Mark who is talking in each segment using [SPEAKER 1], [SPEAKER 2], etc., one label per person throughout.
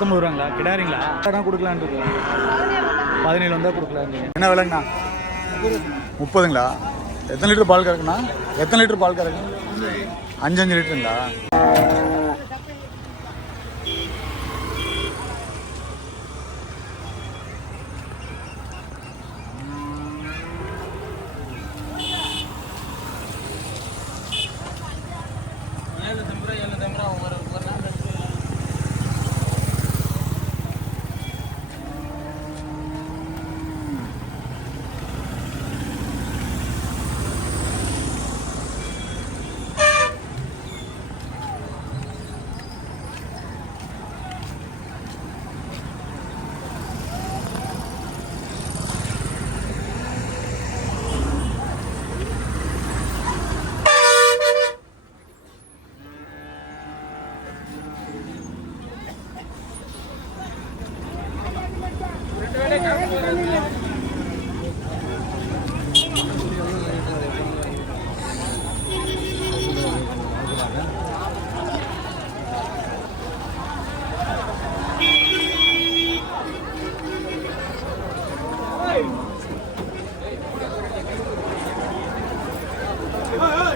[SPEAKER 1] பத்தொம்பது ரூபாங்களா? கிடாரிங்களா? தான் கொடுக்கலான்னு இருக்கேன். பதினேழு வந்தால் கொடுக்கலான்னு என்ன விலைங்கண்ணா? முப்பதுங்களா? எத்தனை லிட்டர் பால் கறக்குண்ணா? எத்தனை லிட்டர் பால் கறக்கு அஞ்சு அஞ்சு லிட்டருங்களா?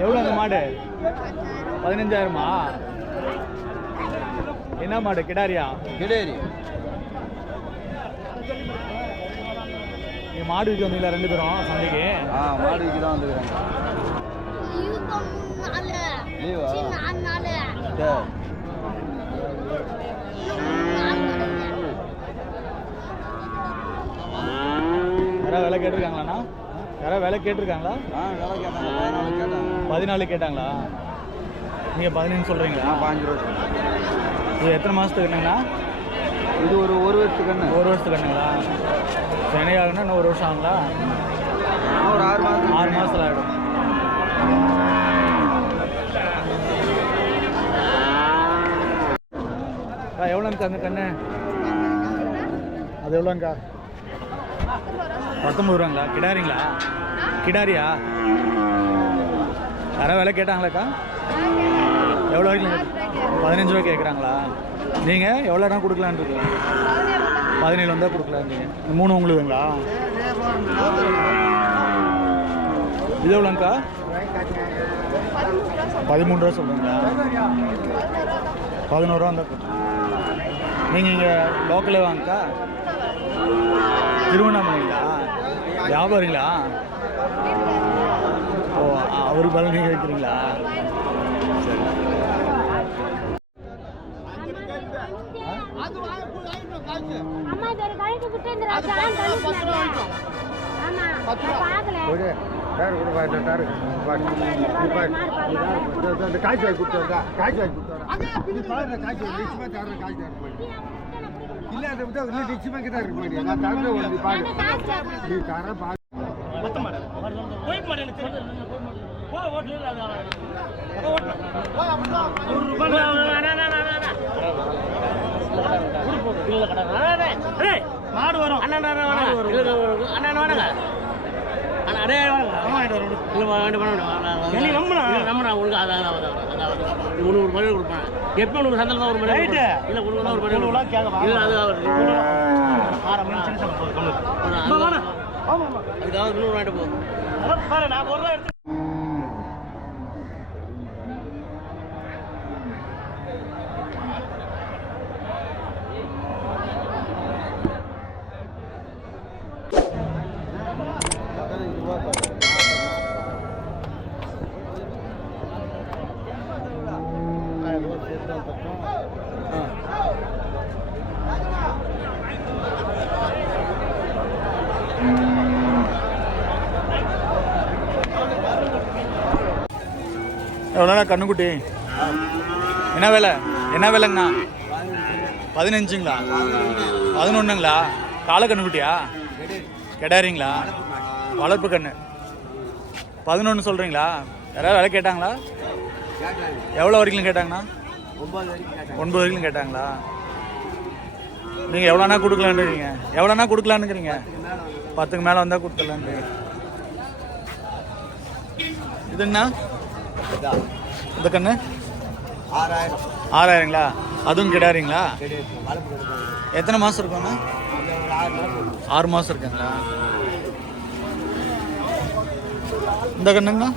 [SPEAKER 1] எவ்வளோ அந்த மாடு பதினஞ்சாயிரமா? என்ன மாடு கிடாரியா?
[SPEAKER 2] கிடேரி.
[SPEAKER 1] நீ மாடு விற்க வந்தீங்களா ரெண்டு பேரும் சந்தைக்கு?
[SPEAKER 2] ஆ மாடு விற்க தான் வந்துக்கிறாங்க லீவா? சரி
[SPEAKER 1] யாராவது விலை கேட்டிருக்காங்களாண்ணா? யாராவது விலை கேட்டிருக்காங்களா?
[SPEAKER 2] பதினாலு
[SPEAKER 1] கேட்டாங்களா? நீங்கள் பதினஞ்சு சொல்கிறீங்களா
[SPEAKER 2] பாஞ்சு ரூபா.
[SPEAKER 1] இது எத்தனை மாதத்துக்கு என்னங்கண்ணா
[SPEAKER 2] இது ஒரு ஒரு வருஷத்துக்கு என்ன
[SPEAKER 1] ஒரு வருஷத்துக்கு என்னங்களா சென்னை ஆகுனா இன்னும் ஒரு வருஷம் ஆகுங்களா?
[SPEAKER 2] ஒரு ஆறு மாதம்
[SPEAKER 1] ஆறு மாதத்தில் ஆகிடும் அக்கா எவ்வளோங்கக்கா அந்த கண்ணு? அது எவ்வளோங்கக்கா? பத்தொம்பது ரூபாங்களா? கிடாரிங்களா? கிடாரியா? யாராவது விலை கேட்டாங்களாக்கா. எவ்வளோ வரைக்கும் பதினஞ்சு ரூபா கேட்குறாங்களா? நீங்கள் எவ்வளோ இடம் கொடுக்கலான்னு இருக்கீங்க? பதினேழு வந்தால் கொடுக்கலான்றீங்க இந்த மூணு உங்களுதுங்களா? இது எவ்வளோங்கக்கா பதிமூணு ரூபா சொல்கிறீங்களா பதினோருவா வந்தால் நீங்கள் இங்கே லோக்கலே வாங்கக்கா? திருவண்ணாமலைங்களா? வியாபாரிங்களா ஓ அவருக்கு பதில் நீங்கள் வைக்கிறீங்களா?
[SPEAKER 3] அம்மா இது ஒரு கழுத்து விட்டு இந்த ராஜா ஆமா பார்க்கல.
[SPEAKER 4] ஒரு பேர் கூட பாரு நிச்சயமா தர இல்ல அதை இன்னும் நிச்சயமா கிட்ட இருக்க நான் ஒரு பாரு. நீ தர பாரு.
[SPEAKER 5] வணங்க அண்ணா அடே வணங்க இல்லை வேணும் நம்புனா? நம்புனா உனக்கு அதான் அதான் அதாவது உனக்கு ஒரு மணி கொடுப்பேன். எப்போ உனக்கு சந்தல் தான் ஒரு மணி இல்லை உனக்கு ஒரு மணி இல்லை அது அதுக்காக இன்னொரு வாங்கிட்டு போ. நான் ஒரு
[SPEAKER 1] கண்ணுக்குட்டி. என்ன வேலை? என்ன விலைங்கண்ணா? பதினஞ்சுங்களா? பதினொன்றுங்களா காலை கண்ணுக்குட்டியா? கெடாரிங்களா வளர்ப்பு கண்ணு. பதினொன்று சொல்கிறீங்களா யாராவது விலை கேட்டாங்களா? எவ்வளோ வரைக்கும் கேட்டாங்கண்ணா?
[SPEAKER 2] ஒன்பது வரைக்கும்
[SPEAKER 1] கேட்டாங்களா? நீங்கள் எவ்வளோண்ணா கொடுக்கலான்றீங்க? எவ்வளோண்ணா கொடுக்கலான்னுக்கிறீங்க? பத்துக்கு மேலே வந்தால் கொடுத்துடலான்றீங்க. இதுங்கண்ணா? இந்த கண்ணு?
[SPEAKER 2] ஆறாயிரம்
[SPEAKER 1] ஆறாயிரங்களா? அதுவும் கிடாரிங்களா எத்தனை மாதம் இருக்கும்ண்ணா
[SPEAKER 2] ஆறு
[SPEAKER 1] மாதம் இருக்குங்களா? இந்த கண்ணுங்கண்ணா?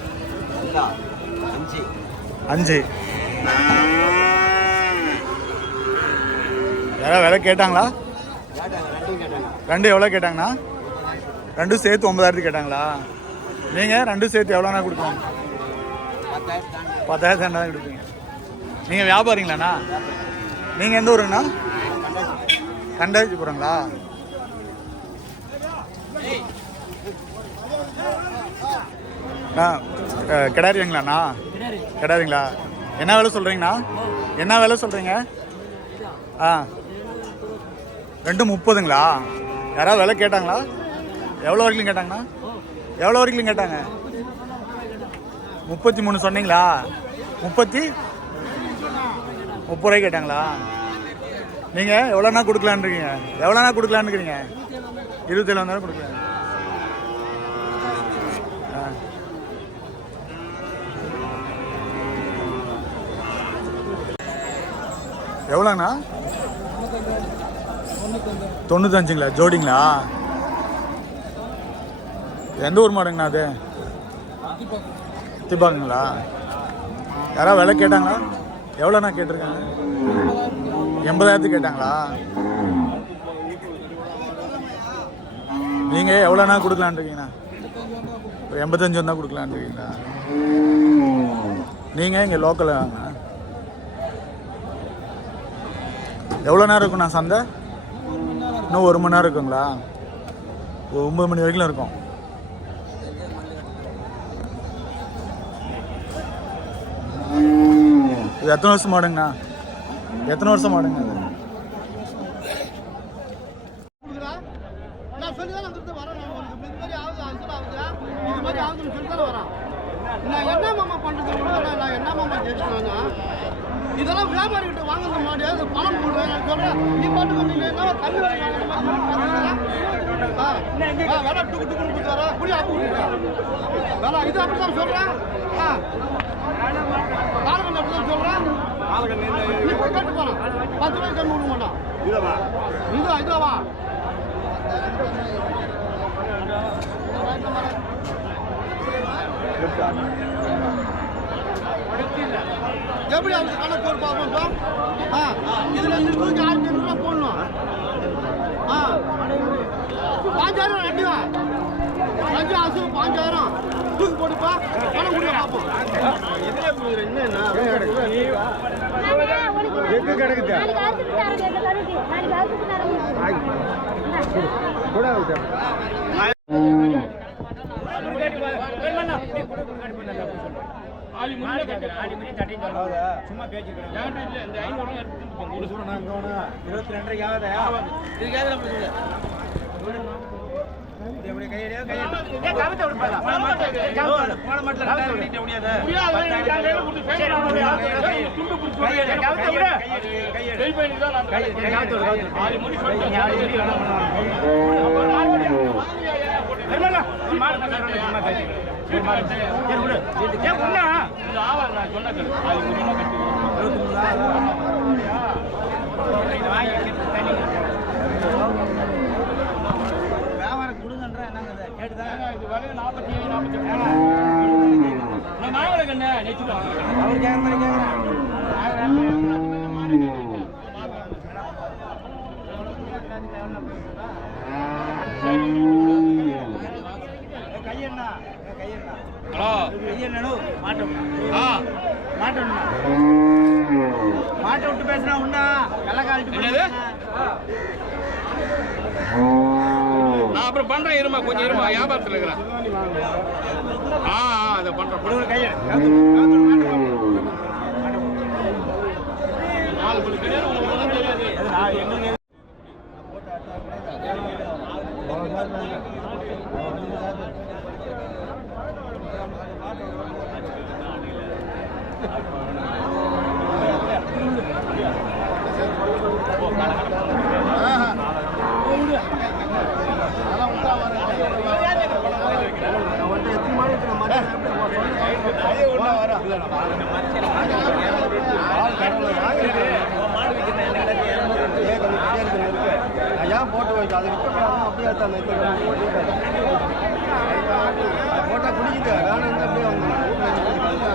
[SPEAKER 2] அஞ்சு.
[SPEAKER 1] அஞ்சு யாராவது விலை கேட்டாங்களா? ரெண்டு எவ்வளோ கேட்டாங்கண்ணா? ரெண்டும் சேர்த்து ஒன்பதாயிரத்து கேட்டாங்களா? நீங்கள் ரெண்டும் சேர்த்து எவ்வளோண்ணா கொடுக்கலாம்
[SPEAKER 2] பத்தாயிரம் தாண்டி
[SPEAKER 1] பத்தாயிரத்து தான் கொடுப்பீங்க நீங்கள் வியாபாரிங்களாண்ணா? நீங்கள் எந்த ஊருங்கண்ணா? கண்டாச்சிபுரங்களா அண்ணா அஹ், கிடாரிங்களா? என்ன வேலை சொல்கிறீங்கண்ணா என்ன விலை சொல்கிறீங்க ஆ. ரெண்டு முப்பதுங்களா? யாராவது விலை கேட்டாங்களா? எவ்வளோ வரைக்கும் கேட்டாங்கண்ணா? எவ்வளோ வரைக்கும் கேட்டாங்க? முப்பத்தி மூணு சொன்னீங்களா? முப்பத்தி? முப்பது ரூபாய் கேட்டாங்களா? நீங்கள் எவ்வளோண்ணா கொடுக்கலான்னு இருக்கீங்க எவ்வளோண்ணா கொடுக்கலான்னு இருக்கிறீங்க இருபத்தேழு வந்தாலும் கொடுக்கலாம் ஆ. எவ்வளோண்ணா தொண்ணூத்தஞ்சுங்களா? ஜோடிங்களா? எந்த ஊர் மாடுங்கண்ணா அது? திப்பாக்குங்களா யாராவது விலை கேட்டாங்களா? எவ்வளோண்ணா கேட்டிருக்காங்க? எண்பதாயிரத்துக்கு கேட்டாங்களா? நீங்கள் எவ்வளோண்ணா கொடுக்கலான்னு இருக்கீங்கண்ணா? ஒரு எண்பத்தஞ்சு வந்தால் கொடுக்கலான்னு இருக்கீங்களா? நீங்கள் இங்கே லோக்கலில் வாங்க. எவ்வளோ நேரம் இருக்குண்ணா சந்தை? இன்னும் ஒரு மணி நேரம் இருக்குங்களா? ஒரு ஒம்பது மணி வரைக்கும் இருக்கும் இது எத்தனை வருஷம் மாடுங்கண்ணா எத்தனை வருஷம் மாடுங்க இது
[SPEAKER 4] நான் சொல்லி தான் வந்துட்டு வரேன் நான் உங்களுக்கு இது மாதிரி ஆகுது அஞ்சல் ஆகுது இது மாதிரி ஆகுதுன்னு சொல்லி தானே வரேன் நான் என்ன மாமா பண்ணுறது உங்களுக்கு நான் என்ன மாமா கேட்கணும்னா இதெல்லாம் வியாபாரிகிட்ட வாங்குறது மாடி அது பணம் போடுவேன் நான் சொல்கிறேன் நீ பாட்டு வந்து என்ன கம்மி விலை வாங்குற மாதிரி ஆ ஆ, வேலை டுக்கு டுக்குன்னு கொடுத்து வர புளி அப்படி வேலை இது அப்படி தான் சொல்கிறேன் ஆ காலகண்டம் அப்படி தான் சொல்கிறேன் நீ போய் கேட்டு போகிறேன் பத்து ரூபாய்க்கு கம்மி கொடுக்க மாட்டான் இதா இதுவா எப்படி அவங்க கணக்கு ஒரு பார்ப்போம் ஆ இதுல இருந்து தூக்கி ஆயிரத்தி ஐநூறுரூவா போடணும். ஆ பாஞ்சாயிரம் ரெண்டுவா அஞ்சு ஆசு பாஞ்சாயிரம். தூக்கி போட்டுப்பா. பணம் கொடுக்க பார்ப்போம்.
[SPEAKER 3] எங்க கிடக்குது நாளைக்கு
[SPEAKER 4] கூட
[SPEAKER 2] இருபத்தி ஆகுதா நம்ம சொல்லு. இது எப்படி கையடியா? கையடி. போன மாட்டுல ரெண்டாயிரம் கட்டிட்ட முடியாதா? வியாபாரம் கொடுங்கன்ற என்னங்க இது? கேட்டுதான் அவர் கேட்க மாதிரி மாட்ட விட்டு பேசுனா உண்டா? கள்ளக்காலிட்டு
[SPEAKER 5] நான் அப்புறம் பண்றேன் இருமா கொஞ்சம் இருமா வியாபாரத்தில் இருக்கிறேன். ஆ அதை பண்றேன் கொடுக்குற
[SPEAKER 2] கையை நாலு உங்களுக்கு தெரியாது.
[SPEAKER 4] ஏன் போட்டு வைக்கும் அது விற்க அப்படியே தான் எடுத்தாங்க போட்டா குடிக்குது. வேணும் அப்படியே வாங்கி.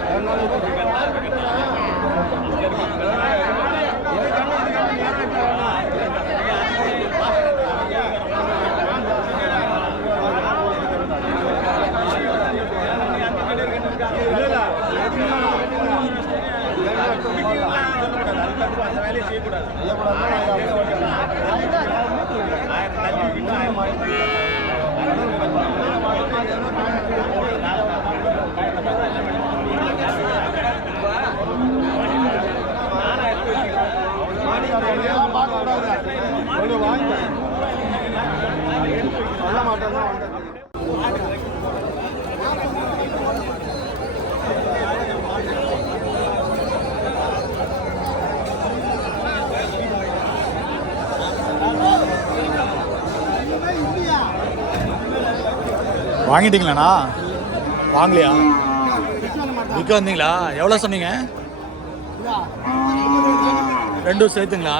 [SPEAKER 4] அதனால மாட்டேன்
[SPEAKER 1] வாங்கிட்டீங்களாண்ணா? வாங்கலையா? விற்க வந்தீங்களா? எவ்வளோ சொன்னீங்க? ரெண்டும் சேர்த்துங்களா?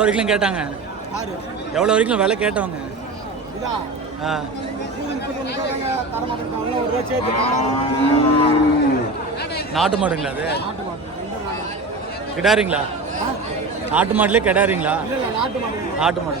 [SPEAKER 1] எவ்வளோ வரைக்கும் கேட்டாங்க? எவ்வளோ வரைக்கும் விலை கேட்டவங்க? ஆ. நாட்டு மாடுங்களா அது? கிடாரிங்களா? நாட்டு மாடுலேயே கிடாரிங்களா? நாட்டு மாடு.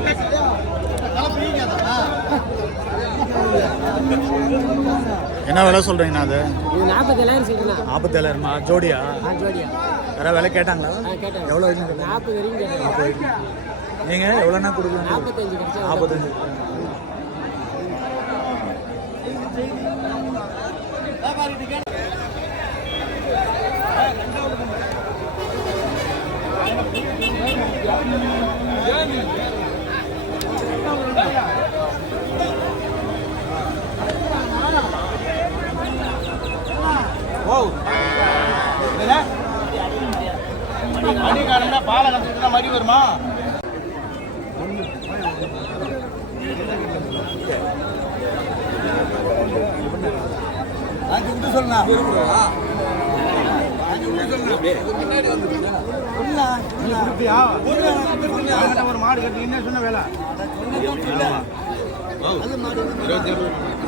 [SPEAKER 1] என்ன விலை சொல்கிறீங்கண்ணா அது?
[SPEAKER 5] நாற்பத்தேழாயிரம் சொல்லுண்ணா
[SPEAKER 1] நாற்பத்தேழாயிரமா? ஜோடியா?
[SPEAKER 5] ஜோடியா.
[SPEAKER 1] வேற விலை கேட்டாங்களா?
[SPEAKER 5] கேட்டேன்
[SPEAKER 1] எவ்வளோ
[SPEAKER 5] நாற்பது வரைக்கும்.
[SPEAKER 1] நீங்கள் எவ்வளோண்ணா கொடுக்கலாம்
[SPEAKER 5] நாற்பத்தஞ்சு
[SPEAKER 1] நாற்பத்தஞ்சு.
[SPEAKER 2] அடிக்காரன்னா பாலை கற்றுக்கிட்டா மடி வருமா? ஒரு மாடு கட்டி என்ன சொன்ன வேலை.
[SPEAKER 5] அரிசியமா இருக்கு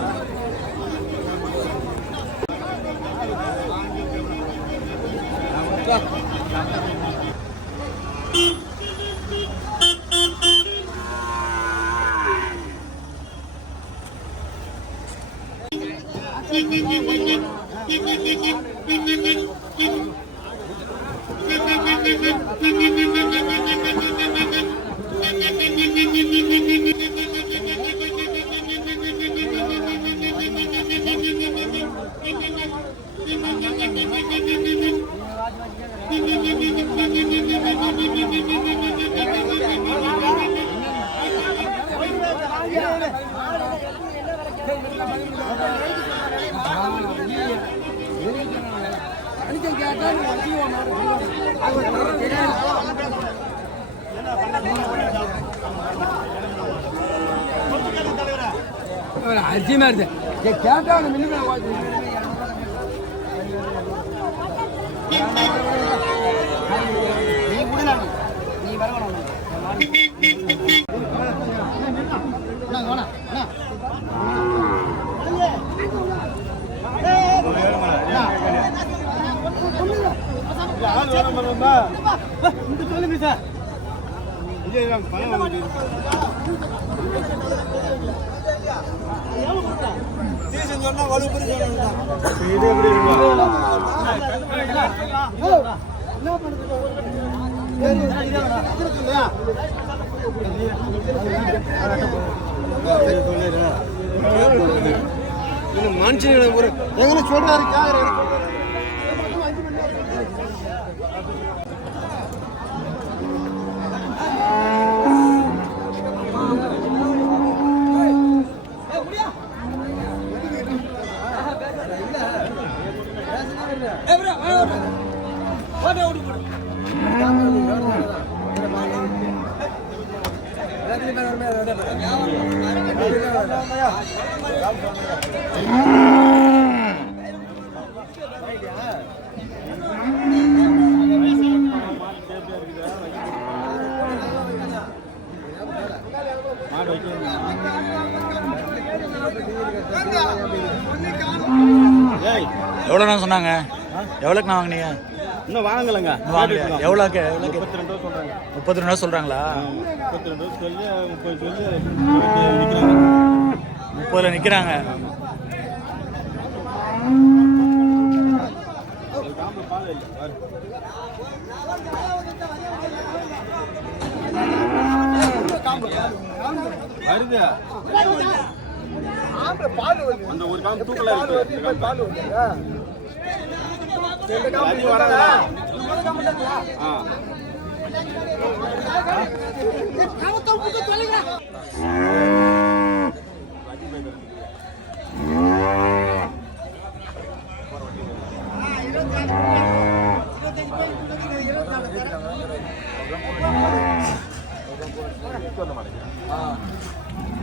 [SPEAKER 5] கேட்டா
[SPEAKER 1] நீ வரணும் வேணா இந்த சொல்லுங்க சொன்னா வலுப்புரி
[SPEAKER 4] மனுஷன் எங்க சொல்றாரு கேக்குறாரு. கேக்குறேன்
[SPEAKER 1] எவ்வளோண்ணா சொன்னாங்க? எவ்வளோக்குண்ணா வாங்குனீங்க?
[SPEAKER 2] இன்னும் வாங்கலைங்க.
[SPEAKER 1] வாங்கலையா? எவ்வளோக்கு? எவ்வளோக்கு?
[SPEAKER 2] முப்பத்தி ரெண்டு ரூபா சொல்றாங்க.
[SPEAKER 1] முப்பத்தி ரெண்டு ரூபா சொல்கிறாங்களா
[SPEAKER 2] முப்பத்தி ரெண்டு ரூபா சொல்லி முப்பது சொல்லி
[SPEAKER 1] முப்பதில் நிற்கிறாங்க
[SPEAKER 2] வருது. அந்த ஒரு காம்பு தூக்கல இருக்கு? வராதா? ஆ.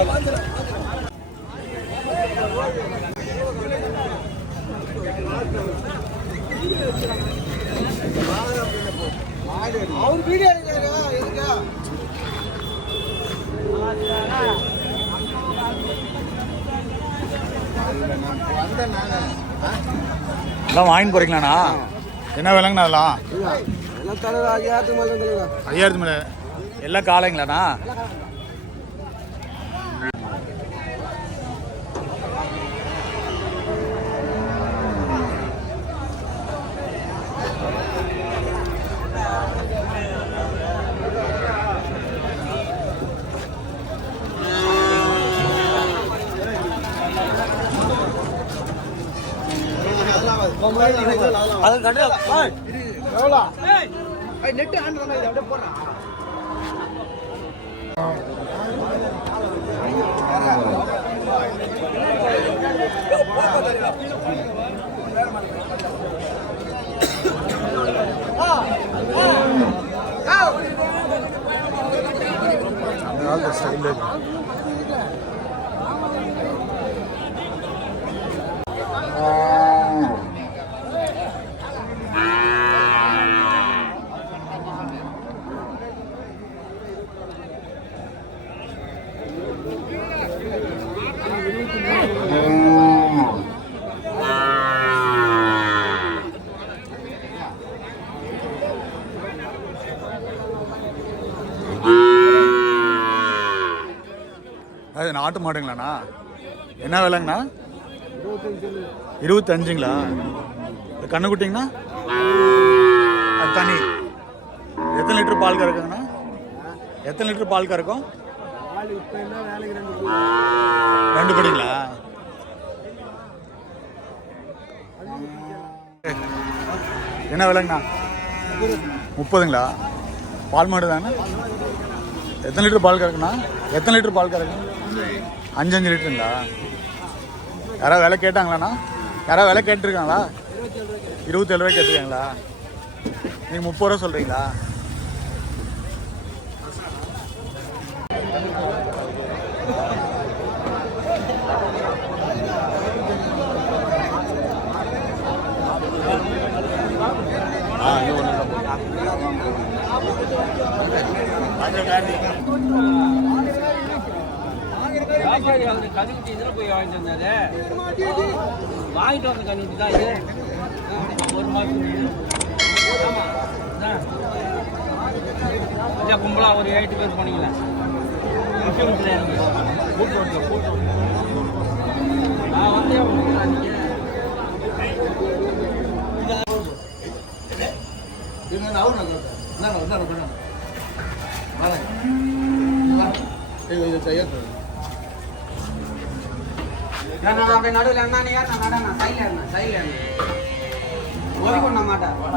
[SPEAKER 4] அவர்
[SPEAKER 1] எல்லாம் வாங்கிட்டு போறீங்களாண்ணா என்ன விலைங்கண்ணா அதெல்லாம்? ஐயாயிரத்து மேலே. எல்லாம் காலைங்களாண்ணா
[SPEAKER 4] அது கண்டு எவ்வளோ நெட்டு ஆண்டு இது அப்படியே போடுறான்
[SPEAKER 1] நாட்டு மாடுங்களாண்ணா? என்ன விலைங்கண்ணா? இருபத்தஞ்சுங்களா? இந்த கண்ணுக்குட்டிங்கண்ணா அது தனி. எத்தனை லிட்டர் பால் கறக்குங்கண்ணா எத்தனை லிட்டர் பால் கறக்கும் ரெண்டு படிங்களா? என்ன விலைங்கண்ணா? முப்பதுங்களா? பால் மாடு தானே எத்தனை லிட்டர் பால் கறக்குண்ணா எத்தனை லிட்டர் பால் கறக்கு அஞ்சு அஞ்சு லிட்டருங்களா? யாராவது விலை கேட்டாங்களாண்ணா? யாராவது விலை கேட்டிருக்காங்களா? இருபத்தேழு ரூபாய் கேட்டிருக்காங்களா? நீங்கள் முப்பது ரூபா சொல்கிறீங்களா
[SPEAKER 5] வியாபாரி வந்து கண்ணுக்குட்டி இதில் போய் வாங்கிட்டு வந்தாரு வாங்கிட்டு வந்த கண்ணுக்குட்டி தான் இது ஒரு மாதம் ஆமாம் கும்பலாக ஒரு எட்டு பேர் போனீங்களே நான் வந்து என்ன
[SPEAKER 6] நான் அப்படியே நடுவில் என்ன நீ யார் நான் நடன சைடில் இருந்தேன் சைடில் இருந்தேன். ஓடி பண்ண மாட்டேன் கூட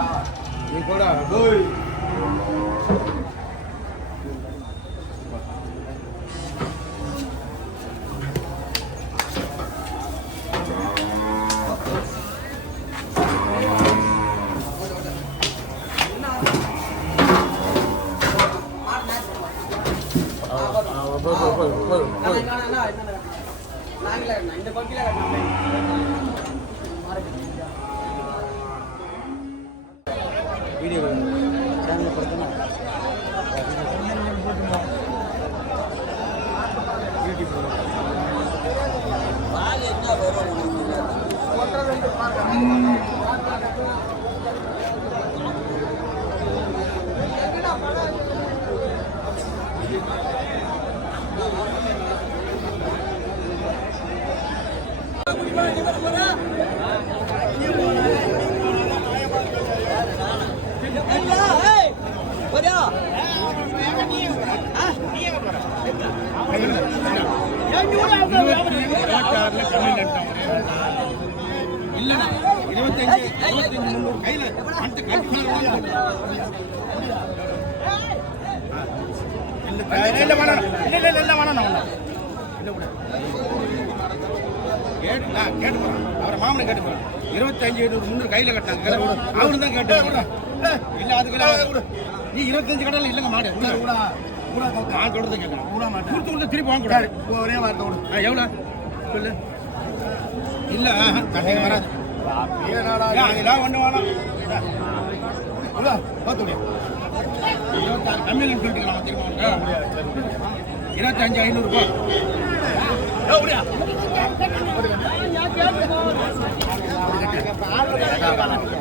[SPEAKER 2] இல்ல வேணாம் இல்ல இல்ல இல்ல வேணாம் வேணாம் கேட்டு நான் கேட்டு போறேன் அவரை மாமனை கேட்டு போறேன் இருபத்தஞ்சு முந்நூறு கையில கட்டாங்க அவரு தான் கேட்டு இல்ல அதுக்கு நீ இருபத்தஞ்சு கடையில் இல்லைங்க மாடு நான் சொல்றது கேட்கறேன் கொடுத்து கொடுத்து திருப்பி வாங்க கூடாது ஒரே வார்த்தை கொடு ஆ, எவ்வளோ சொல்லு இல்ல வராது வேணாம் பார்த்து இருபத்தாறு சொல்லிட்டு திரும்ப இருபத்தஞ்சு ஐநூறுரூபா
[SPEAKER 3] ஆ